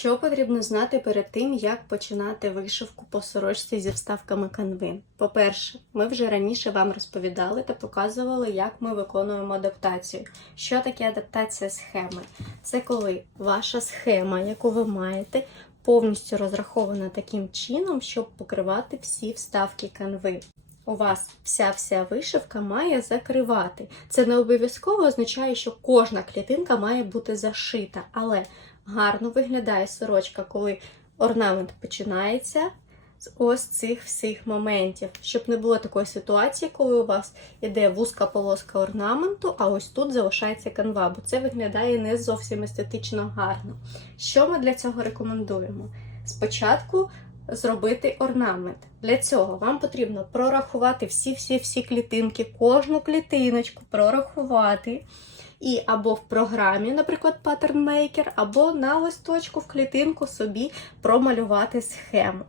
Що потрібно знати перед тим, як починати вишивку по сорочці зі вставками канви? По-перше, ми вже раніше вам розповідали та показували, як ми виконуємо адаптацію. Що таке адаптація схеми? Це коли ваша схема, яку ви маєте, повністю розрахована таким чином, щоб покривати всі вставки канви. У вас вся вся вишивка має закривати. Це не обов'язково означає, що кожна клітинка має бути зашита, але гарно виглядає сорочка, коли орнамент починається з ось цих всіх моментів, щоб не було такої ситуації, коли у вас іде вузька полоска орнаменту, а ось тут залишається канва, бо це виглядає не зовсім естетично гарно. Що ми для цього рекомендуємо? Спочатку зробити орнамент. Для цього вам потрібно прорахувати всі-всі-всі клітинки, кожну клітиночку прорахувати. І або в програмі, наприклад, Pattern Maker, або на листочку в клітинку собі промалювати схему.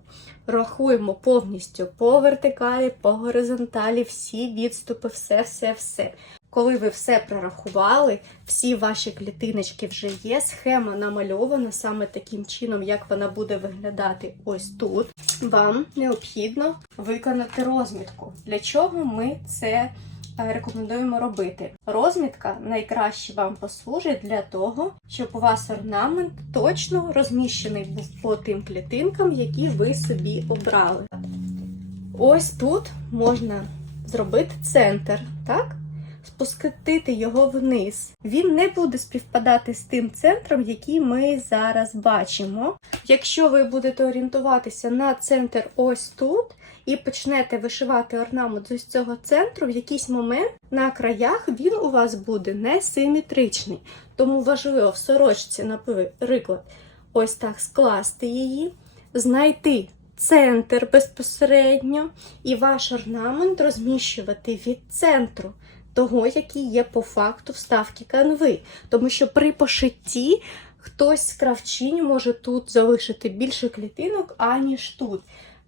Рахуємо повністю по вертикалі, по горизонталі, всі відступи, все-все-все. Коли ви все прорахували, всі ваші клітиночки вже є, схема намальована саме таким чином, як вона буде виглядати ось тут. Вам необхідно виконати розмітку. Для чого ми це рекомендуємо робити? Розмітка найкраще вам послужить для того, щоб у вас орнамент точно розміщений був по тим клітинкам, які ви собі обрали. Ось тут можна зробити центр, так? спускати його вниз. Він не буде співпадати з тим центром, який ми зараз бачимо. Якщо ви будете орієнтуватися на центр ось тут, і почнете вишивати орнамент з цього центру, в якийсь момент на краях він у вас буде несиметричний. Тому важливо в сорочці, наприклад, ось так скласти її, знайти центр безпосередньо, і ваш орнамент розміщувати від центру того, який є по факту вставки канви. Тому що при пошитті хтось з кравчинь може тут залишити більше клітинок, аніж тут.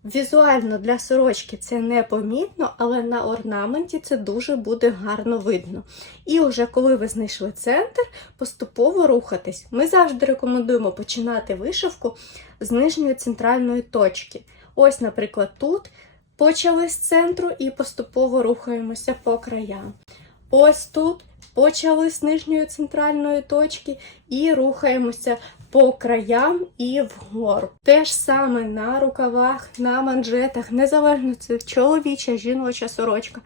Візуально для сорочки це непомітно, але на орнаменті це дуже буде гарно видно. І вже коли ви знайшли центр, поступово рухатись. Ми завжди рекомендуємо починати вишивку з нижньої центральної точки. Ось, наприклад, тут почали з центру і поступово рухаємося по краям. Ось тут почали з нижньої центральної точки і рухаємося по краям і вгору. Те ж саме на рукавах, на манжетах, незалежно це чоловіча, жіноча сорочка.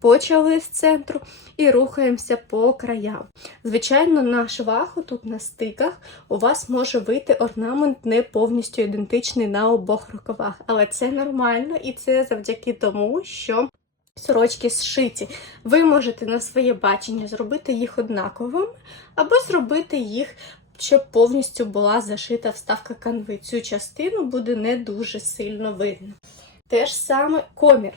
Почали з центру і рухаємося по краям. Звичайно, на швах, тут на стиках, у вас може вийти орнамент не повністю ідентичний на обох рукавах, але це нормально і це завдяки тому, що сорочки зшиті. Ви можете на своє бачення зробити їх однаковими, або зробити їх, щоб повністю була зашита вставка канви. Цю частину буде не дуже сильно видно. Те ж саме комір.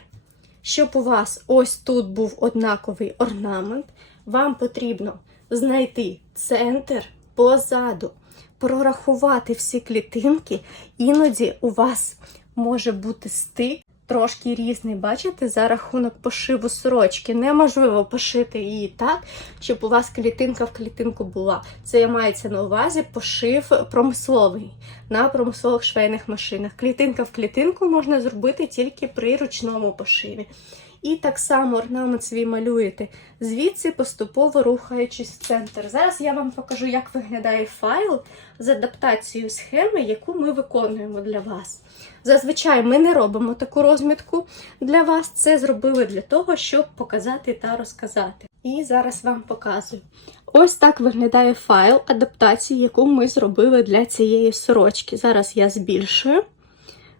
Щоб у вас ось тут був однаковий орнамент, вам потрібно знайти центр позаду, прорахувати всі клітинки, іноді у вас може бути стик трошки різний, бачите, за рахунок пошиву сорочки. Неможливо пошити її так, щоб у вас клітинка в клітинку була. Це мається на увазі пошив промисловий на промислових швейних машинах. Клітинка в клітинку можна зробити тільки при ручному пошиві. І так само орнамент свій малюєте, звідси поступово рухаючись в центр. Зараз я вам покажу, як виглядає файл з адаптацією схеми, яку ми виконуємо для вас. Зазвичай ми не робимо таку розмітку для вас. Це зробили для того, щоб показати та розказати. І зараз вам показую. Ось так виглядає файл адаптації, яку ми зробили для цієї сорочки. Зараз я збільшую.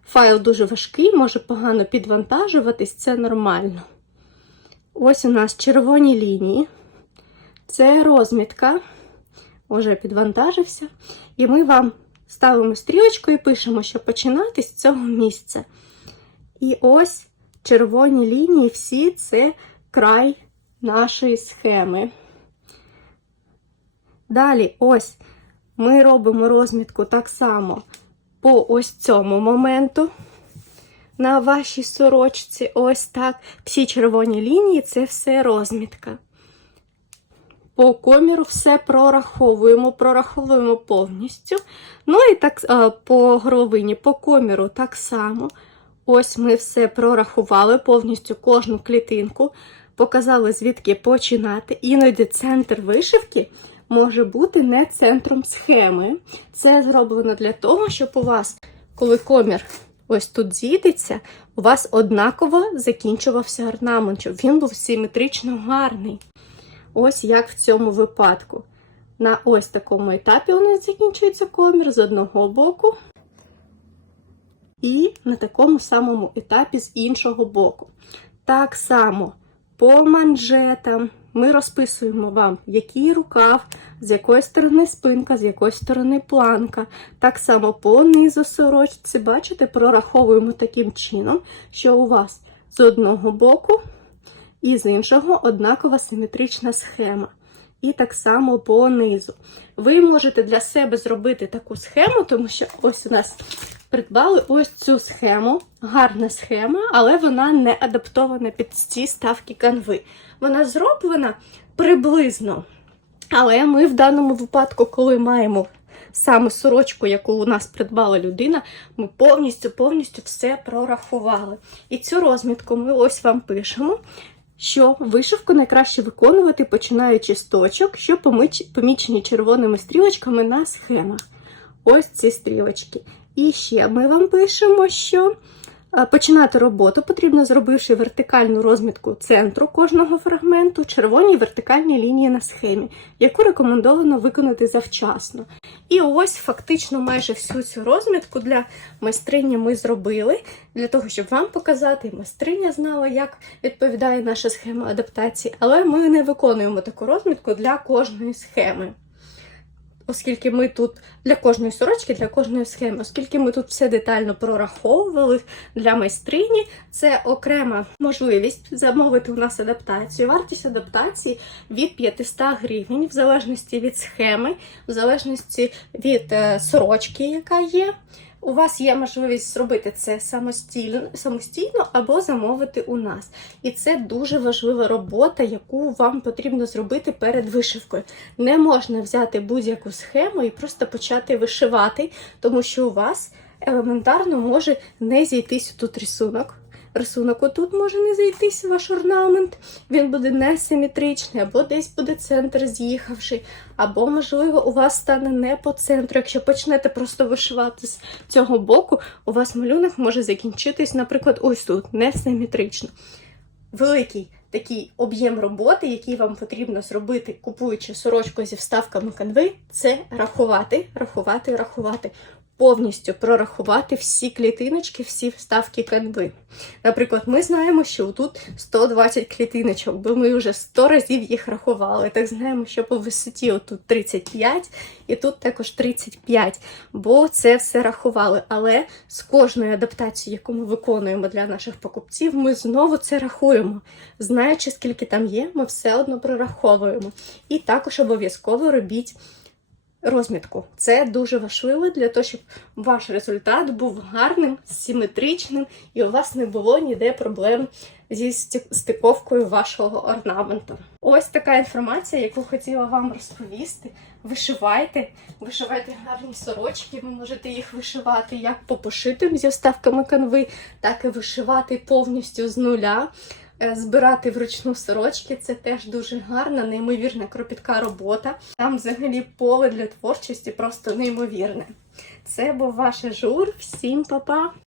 Файл дуже важкий, може погано підвантажуватись, це нормально. Ось у нас червоні лінії. Це розмітка, вже підвантажився. І ми вам ставимо стрілочку і пишемо, що починати з цього місця. І ось червоні лінії, всі це край нашої схеми. Далі, ось ми робимо розмітку так само по ось цьому моменту. На вашій сорочці, ось так. Всі червоні лінії це все розмітка. по коміру все прораховуємо, прораховуємо повністю. Ну і так е, по горловині, по коміру так само. Ось ми все прорахували повністю кожну клітинку, показали, звідки починати. Іноді центр вишивки може бути не центром схеми. Це зроблено для того, щоб у вас, коли комір ось тут зійдеться, у вас однаково закінчувався орнамент, щоб він був симетрично гарний. Ось як в цьому випадку. На ось такому етапі у нас закінчується комір з одного боку. І на такому самому етапі з іншого боку. Так само по манжетам ми розписуємо вам, який рукав, з якої сторони спинка, з якої сторони планка. Так само по низу сорочці, бачите, прораховуємо таким чином, що у вас з одного боку і з іншого однакова симетрична схема. І так само по низу. Ви можете для себе зробити таку схему, тому що ось у нас придбали ось цю схему, гарна схема, але вона не адаптована під ці ставки канви. Вона зроблена приблизно. Але ми в даному випадку, коли маємо саме сорочку, яку у нас придбала людина, ми повністю повністю все прорахували. І цю розмітку ми ось вам пишемо. Що вишивку найкраще виконувати, починаючи з точок, що помічені червоними стрілочками на схемах. Ось ці стрілочки. І ще ми вам пишемо, що е, починати роботу потрібно, зробивши вертикальну розмітку центру кожного фрагменту, червоні вертикальні лінії на схемі, яку рекомендовано виконати завчасно. І ось фактично майже всю цю розмітку для майстрині ми зробили, для того, щоб вам показати, і майстриня знала, як відповідає наша схема адаптації, але ми не виконуємо таку розмітку для кожної схеми. Оскільки ми тут для кожної сорочки, для кожної схеми, оскільки ми тут все детально прораховували для майстрині, це окрема можливість замовити у нас адаптацію. Вартість адаптації від 500 гривень, в залежності від схеми, в залежності від е, сорочки, яка є. У вас є можливість зробити це самостійно, самостійно або замовити у нас. І це дуже важлива робота, яку вам потрібно зробити перед вишивкою. Не можна взяти будь-яку схему і просто почати вишивати, тому що у вас елементарно може не зійтись тут рисунок. Рисунок отут може не зайтись ваш орнамент, він буде несиметричний, або десь буде центр з'їхавший, або, можливо, у вас стане не по центру. Якщо почнете просто вишивати з цього боку, у вас малюнок може закінчитись, наприклад, ось тут, несиметрично. Великий такий об'єм роботи, який вам потрібно зробити, купуючи сорочку зі вставками канви, це рахувати, рахувати, рахувати. Повністю прорахувати всі клітиночки, всі вставки канви. Наприклад, ми знаємо, що тут 120 клітиночок, бо ми вже 100 разів їх рахували. Так знаємо, що по висоті отут 35 і тут також 35, бо це все рахували. Але з кожною адаптацією, яку ми виконуємо для наших покупців, ми знову це рахуємо. Знаючи, скільки там є, ми все одно прораховуємо. І також обов'язково робіть розмітку. Це дуже важливо для того, щоб ваш результат був гарним, симетричним, і у вас не було ніде проблем зі стиковкою вашого орнаменту. Ось така інформація, яку хотіла вам розповісти. Вишивайте, вишивайте гарні сорочки, ви можете їх вишивати як по пошитим зі вставками канви, так і вишивати повністю з нуля. Е, Збирати вручну сорочки це теж дуже гарна, неймовірна кропітка робота. Там взагалі поле для творчості просто неймовірне. Це був ваш жур. Всім па-па!